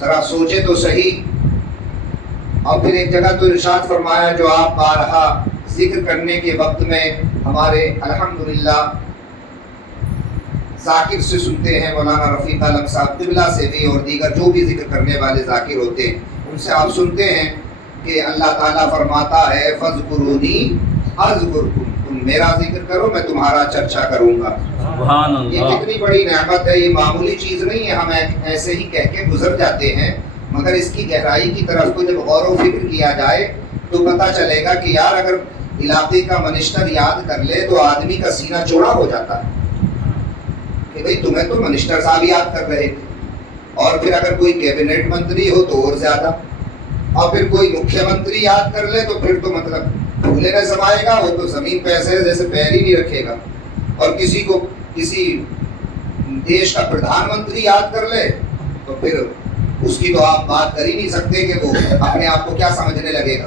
ذرا سوچے تو صحیح. اور پھر ایک جگہ تو ارشاد فرمایا جو آپ بارہا ذکر کرنے کے وقت میں ہمارے الحمدللہ ذاکر سے سنتے ہیں, مولانا رفیق عالم صاحب قبلہ سے بھی اور دیگر جو بھی ذکر کرنے والے ذاکر ہوتے ہیں ان سے آپ سنتے ہیں کہ اللہ تعالیٰ فرماتا ہے فاذکرونی اذکرکم, تم میرا ذکر کرو میں تمہارا چرچا کروں گا. سبحان اللہ. یہ کتنی بڑی نعمت ہے, یہ معمولی چیز نہیں ہے. ہم ایسے ہی کہہ کے گزر جاتے ہیں, مگر اس کی گہرائی کی طرف کو جب غور و فکر کیا جائے تو پتہ چلے گا کہ یار اگر علاقے کا منسٹر یاد کر لے تو آدمی کا سینہ چوڑا ہو جاتا ہے کہ بھئی تمہیں تو منسٹر صاحب یاد کر رہے تھے, اور پھر اگر کوئی کیبنٹ منتری ہو تو اور زیادہ, اور پھر کوئی مکھیہ منتری یاد کر لے تو پھر تو مطلب بھولے نہ سمائے گا, وہ تو زمین پہ ایسے جیسے پیر ہی نہیں رکھے گا. اور کسی کو کسی دیش کا پردھان منتری یاد کر لے تو پھر اس کی تو آپ بات کر ہی نہیں سکتے کہ وہ اپنے آپ کو کیا سمجھنے لگے گا.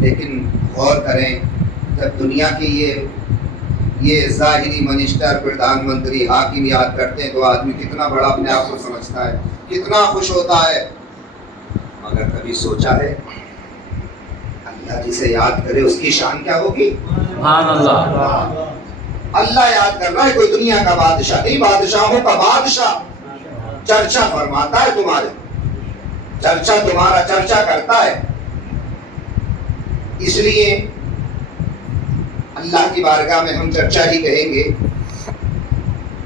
لیکن غور کریں, جب دنیا کے یہ ظاہری منسٹر پردھان منتری حاکم یاد کرتے ہیں تو آدمی کتنا بڑا اپنے آپ کو سمجھتا ہے, کتنا خوش ہوتا ہے. مگر کبھی سوچا ہے اللہ جسے یاد کرے اس کی شان کیا ہوگی؟ سبحان اللہ. اللہ یاد کر رہا ہے, کوئی دنیا کا بادشاہ نہیں, بادشاہوں کا بادشاہ چرچا فرماتا ہے تمہارے, چرچا تمہارا چرچا کرتا ہے. اس لیے اللہ کی بارگاہ میں ہم چرچا ہی کہیں گے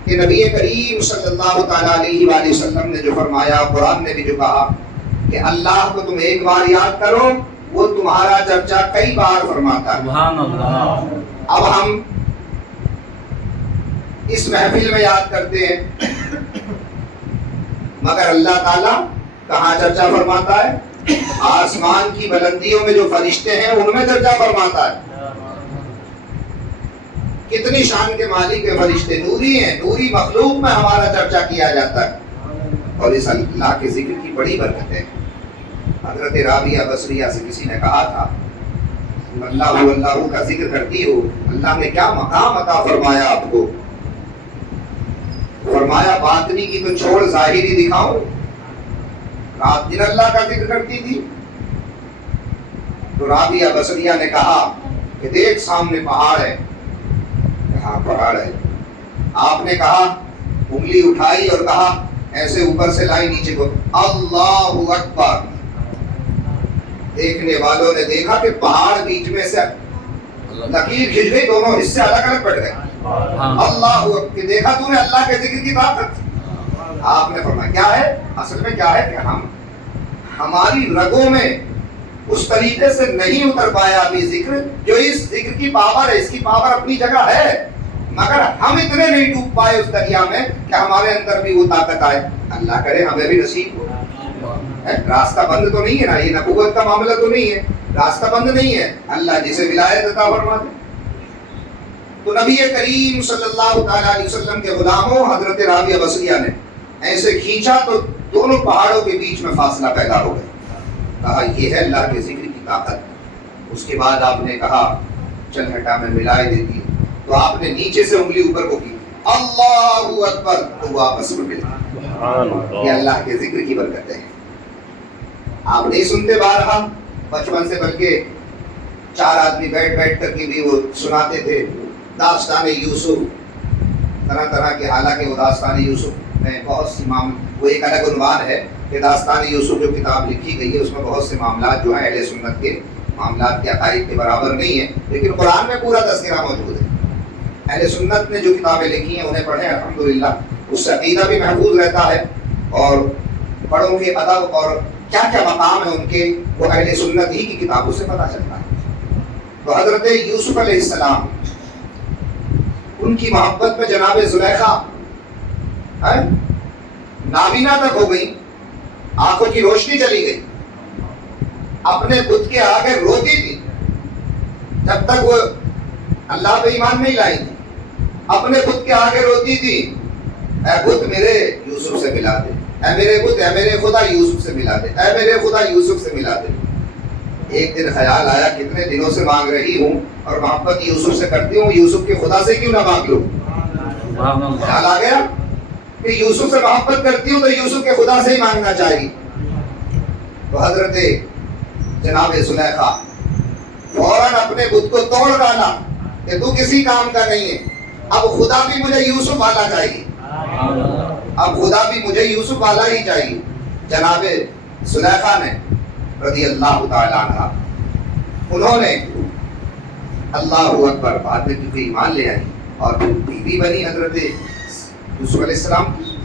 کہ نبی کریم صلی اللہ تعالیٰ علیہ وآلہ وسلم نے جو فرمایا, قرآن نے بھی جو کہا کہ اللہ کو تم ایک بار یاد کرو وہ تمہارا چرچا کئی بار فرماتا ہے. سبحان اللہ. اب ہم اس محفل میں یاد کرتے ہیں, مگر اللہ تعالیٰ کہاں چرچا فرماتا ہے؟ آسمان کی بلندیوں میں جو فرشتے ہیں ان میں چرچا فرماتا ہے. کتنی شان کے مالک کے فرشتے نوری ہیں, نوری مخلوق میں ہمارا چرچا کیا جاتا ہے. اور اس اللہ کے ذکر کی بڑی برکت ہے. حضرت رابعہ بصریہ سے کسی نے کہا تھا اللہ اللہ کا ذکر کرتی ہو, اللہ نے کیا مقام عطا فرمایا آپ کو؟ فرمایا باطنی کی تو چھوڑ ظاہری دکھاؤ, رات دن اللہ کا ذکر کرتی تھی. تو رابعہ بصریہ نے کہا کہ دیکھ سامنے پہاڑ ہے. کہاں پہاڑ ہے؟ آپ نے کہا, انگلی اٹھائی اور کہا ایسے اوپر سے لائی نیچے کو, اللہ اکبر. دیکھنے والوں نے دیکھا کہ پہاڑ بیچ میں سے لکیر کھنچ گئی, دونوں حصے الگ الگ پڑ گئے. اللہ اکبر. دیکھا تو نے اللہ کے ذکر کی طاقت. آپ نے فرمایا کیا ہے اصل میں, کیا ہے کہ ہماری رگوں میں اس طریقے سے نہیں اتر پایا ابھی ذکر, جو اس ذکر کی پاور ہے. اس کی پاور اپنی جگہ ہے, مگر ہم اتنے نہیں ڈوب پائے اس دریا میں کہ ہمارے اندر بھی وہ طاقت آئے. اللہ کرے ہمیں بھی نصیب ہو. راستہ بند تو نہیں ہے نا, یہ نبوت کا معاملہ تو نہیں ہے, راستہ بند نہیں ہے. اللہ جسے ولایت عطا فرما دے. تو نبی کریم صلی اللہ تعالیٰ علیہ وسلم کے غلاموں حضرت رابعہ بصریہ نے ایسے کھینچا تو دونوں پہاڑوں کے بیچ میں فاصلہ پیدا ہو گیا. کہا یہ ہے اللہ کے ذکر کی طاقت. اس کے بعد آپ نے کہا چل ہٹا میں ملائے دیتی. تو آپ نے نیچے سے انگلی اوپر کو کی, اللہ اکبر, تو وہ آپس میں ملا. یہ اللہ کے ذکر کی برکت ہے. آپ نہیں سنتے بارہا بچپن سے, بلکہ 4 آدمی بیٹھ کر کے بھی وہ سناتے تھے داستان یوسف, طرح طرح کے. حالانکہ وہ داستان یوسف میں بہت سی وہ ایک الگ عنوان ہے کہ داستان یوسف جو کتاب لکھی گئی ہے اس میں بہت سے معاملات جو ہیں اہل سنت کے معاملات کے عقائد کے برابر نہیں ہیں, لیکن قرآن میں پورا تذکرہ موجود ہے. اہل سنت نے جو کتابیں لکھی ہیں انہیں پڑھیں, الحمدللہ اس سے عقیدہ بھی محفوظ رہتا ہے, اور بڑوں کے ادب اور کیا کیا مقام ہے ان کے, وہ اہل سنت ہی کی کتابوں سے پتہ چلتا ہے. تو حضرت یوسف علیہ السلام, ان کی محبت میں جناب زلیخا نابینا تک ہو گئی, آنکھوں کی روشنی چلی گئی. اپنے بت کے آگے روتی تھی جب تک وہ اللہ پہ ایمان نہیں لائی تھی. اپنے بت کے آگے روتی تھی, اے بت میرے یوسف سے ملا دے, اے میرے بت, اے میرے خدا یوسف سے ملا دے, اے میرے خدا یوسف سے ملا دے. ایک دن خیال آیا کتنے دنوں سے مانگ رہی ہوں اور محبت یوسف سے کرتی ہوں, یوسف کے خدا سے کیوں نہ مانگ لوں. خیال آ گیا, کہ یوسف سے محبت کرتی ہوں تو یوسف کے خدا سے ہی مانگنا چاہیے. تو حضرت جناب زلیخا فوراً اپنے بت کو توڑ ڈالا کہ تو کسی کام کا نہیں ہے. اب خدا بھی مجھے یوسف والا چاہیے. اب خدا بھی مجھے یوسف والا ہی چاہیے. جناب زلیخا نے رضی اللہ تعالیٰ عنہ انہوں نے اللہ اکبر بعد میں کیونکہ ایمان لے آئی اور بیوی بنی حضرت یوسف علیہ السلام کی.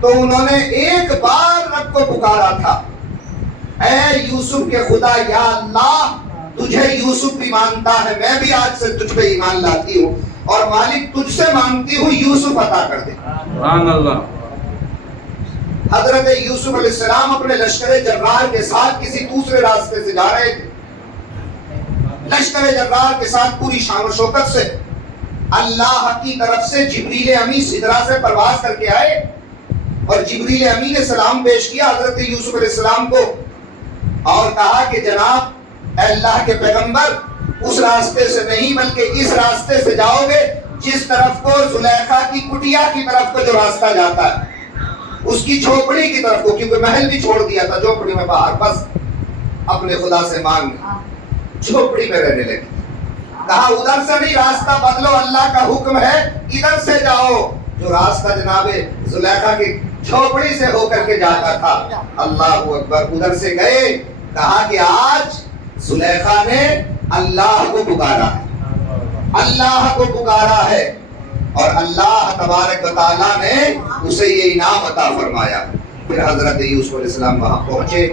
تو انہوں نے ایک بار رب کو پکارا تھا, اے یوسف کے خدا یا اللہ تجھے یوسف بھی مانتا ہے, میں بھی آج سے تجھ پہ ایمان لاتی ہوں اور مالک تجھ سے مانگتی ہوں یوسف عطا کر دے. سبحان اللہ. حضرت یوسف علیہ السلام اپنے لشکر جرار کے ساتھ کسی دوسرے راستے سے جا رہے تھے. لشکر جرار کے ساتھ پوری شان و شوکت سے اللہ کی طرف سے جبریل امی سدرا سے پرواز کر کے آئے اور جبریل امی نے سلام پیش کیا حضرت یوسف علیہ السلام کو اور کہا کہ جناب اے اللہ کے پیغمبر اس راستے سے نہیں بلکہ اس راستے سے جاؤ گے جس طرف کو زلیخا کی کٹیا کی طرف کو جو راستہ جاتا ہے, اس کی جھوپڑی کی طرف کو, کیونکہ محل بھی چھوڑ دیا تھا جھوپڑی میں باہر, بس اپنے خدا سے مانگ جھوپڑی میں رہنے لگی. کہا ادھر سے نہیں راستہ بدلو, اللہ کا حکم ہے ادھر سے جاؤ. جو راستہ جناب زلیخا کی جھوپڑی سے ہو کر کے جاتا تھا, اللہ اکبر, ادھر سے گئے. کہا کہ آج زلیخا نے اللہ کو پکارا ہے, اللہ کو پکارا ہے اور اللہ تبارک و تعالیٰ نے اسے یہ انعام عطا فرمایا. پھر حضرت یوسف علیہ السلام وہاں پہنچے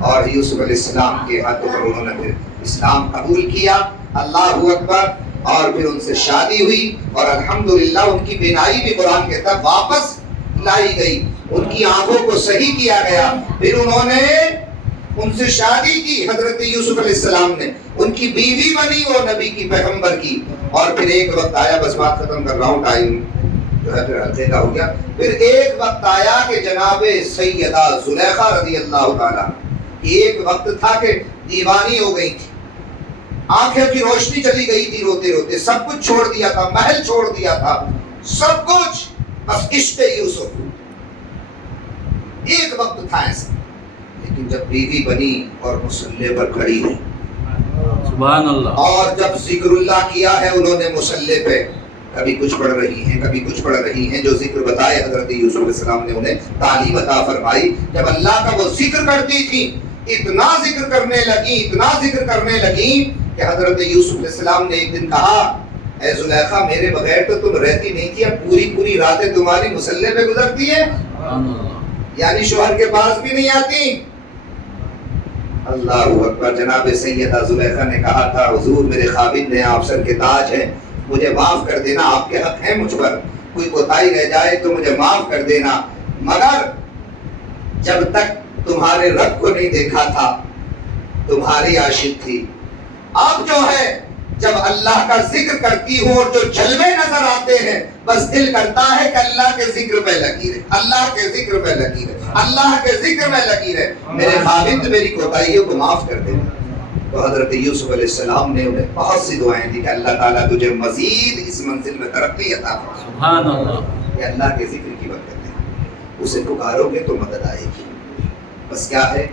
اور یوسف علیہ السلام کے ہاتھوں پر انہوں نے پھر اسلام قبول کیا. اللہ اکبر. اور پھر ان سے شادی ہوئی اور الحمدللہ ان کی بینائی بھی قرآن کے تحت واپس لائی گئی, ان کی آنکھوں کو صحیح کیا گیا. پھر انہوں نے ان سے شادی کی حضرت یوسف علیہ السلام نے, ان کی بیوی بنی وہ نبی کی پیغمبر کی. اور پھر ایک وقت آیا, بس بات ختم کر رہا ہوں, ٹائم جو ہے پھر حلقے کا ہو گیا. پھر ایک وقت آیا کہ جناب سیدہ زلیخا رضی اللہ تعالیٰ, ایک وقت تھا کہ دیوانی ہو گئی تھی, آنکھیں کی روشنی چلی گئی تھی, روتے روتے سب کچھ چھوڑ دیا تھا, محل چھوڑ دیا تھا, سب کچھ, بس عشق یوسف. ایک وقت تھا ایسا, لیکن جب بیوی بنی اور مصلے پر کھڑی ہوئی سبحان اللہ, اور جب ذکر اللہ کیا ہے انہوں نے مصلے پہ, کبھی کچھ پڑھ رہی ہیں کبھی کچھ پڑھ رہی ہیں, جو ذکر بتائے حضرت یوسف علیہ السلام نے انہیں تعلیم عطا فرمائی. جب اللہ کا وہ ذکر کرتی تھی اتنا ذکر کرنے لگی, اتنا ذکر کرنے لگی کہ حضرت یوسف علیہ السلام نے ایک دن کہا, اے زلیخا میرے بغیر تو تم رہتی نہیں تھی, اب پوری پوری راتیں تمہاری مصلے پہ گزرتی ہیں, یعنی شوہر کے پاس بھی نہیں آتی. اللہ اکبر. جناب سیدہ زلیخا نے کہا تھا, حضور میرے خاوند ہیں, آپ سر کے تاج ہیں, مجھے معاف کر دینا, آپ کے حق ہیں مجھ پر, کوئی کوتاہی رہ جائے تو مجھے معاف کر دینا, مگر جب تک تمہارے رب کو نہیں دیکھا تھا تمہاری عاشق تھی. اب جو ہے جب اللہ کا ذکر کرتی ہوں اور جو جلوے نظر آتے ہیں, بس دل کرتا ہے کہ اللہ کے ذکر میں لگی رہے, اللہ کے ذکر میں لگی رہے, اللہ کے ذکر میں لگی رہے, میرے خاوند میری کوتاہیوں کو معاف کر دینا. تو حضرت یوسف علیہ السلام نے انہیں بہت سی دعائیں دی کہ اللہ تعالیٰ تجھے مزید اس منزل میں ترقی عطا فرمائے. سبحان اللہ. یہ اللہ کے ذکر کی برکت ہے, اسے پکارو گے تو مدد آئے گی. بس کیا ہے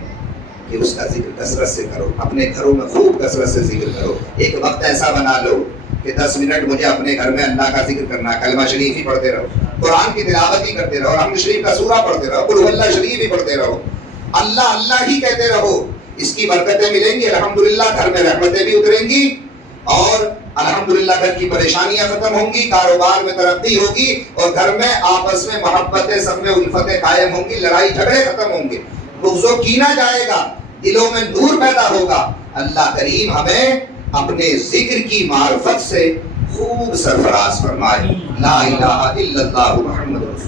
کہ اس کا ذکر کثرت سے کرو, اپنے گھروں میں خوب کثرت سے ذکر کرو. ایک وقت ایسا بنا لو کہ 10 منٹ مجھے اپنے گھر میں اللہ کا ذکر کرنا ہے, کلمہ شریف ہی پڑھتے رہو, قرآن کی تلاوت ہی کرتے رہو, رحمت شریف کا سورہ پڑھتے رہو, قل هو اللہ شریف ہی پڑھتے رہو, اللہ اللہ ہی کہتے رہو. اس کی برکتیں ملیں گی, الحمدللہ گھر میں رحمتیں بھی اتریں گی اور الحمدللہ گھر کی پریشانیاں ختم ہوں گی, کاروبار میں ترقی ہوگی اور گھر میں آپس میں محبتیں, سب میں الفتیں قائم ہوں گی, لڑائی جھگڑے ختم ہوں گے, بغض و کینہ جائے گا, دلوں میں نور پیدا ہوگا. اللہ کریم ہمیں اپنے ذکر کی معرفت سے خوب سرفراز فرمائے. لا الہ الا اللہ محمد رسول